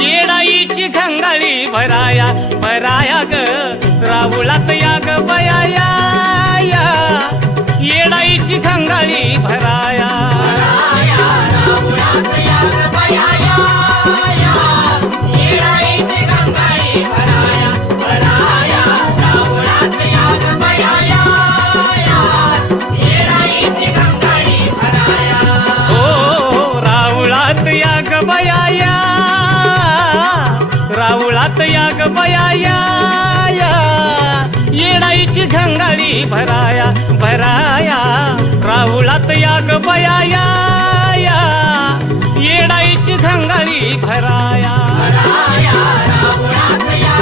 येडाईची घंगाळी भराया भराया ग राहुलात या ग बयाया या येडाईची घंगाळी भराया राहुलात या ग बयाया या येडाईची घंगाळी भराया भराया राहुलात या ग बयाया या येडाईची घंगाळी भराया हो राहुलात या ग बयाया राहुलात या ग बयाया या येडाईची घंगाळी भराया भराया राहुलात या ग बयाया या येडाईची घंगाळी भराया भराया राहुलात या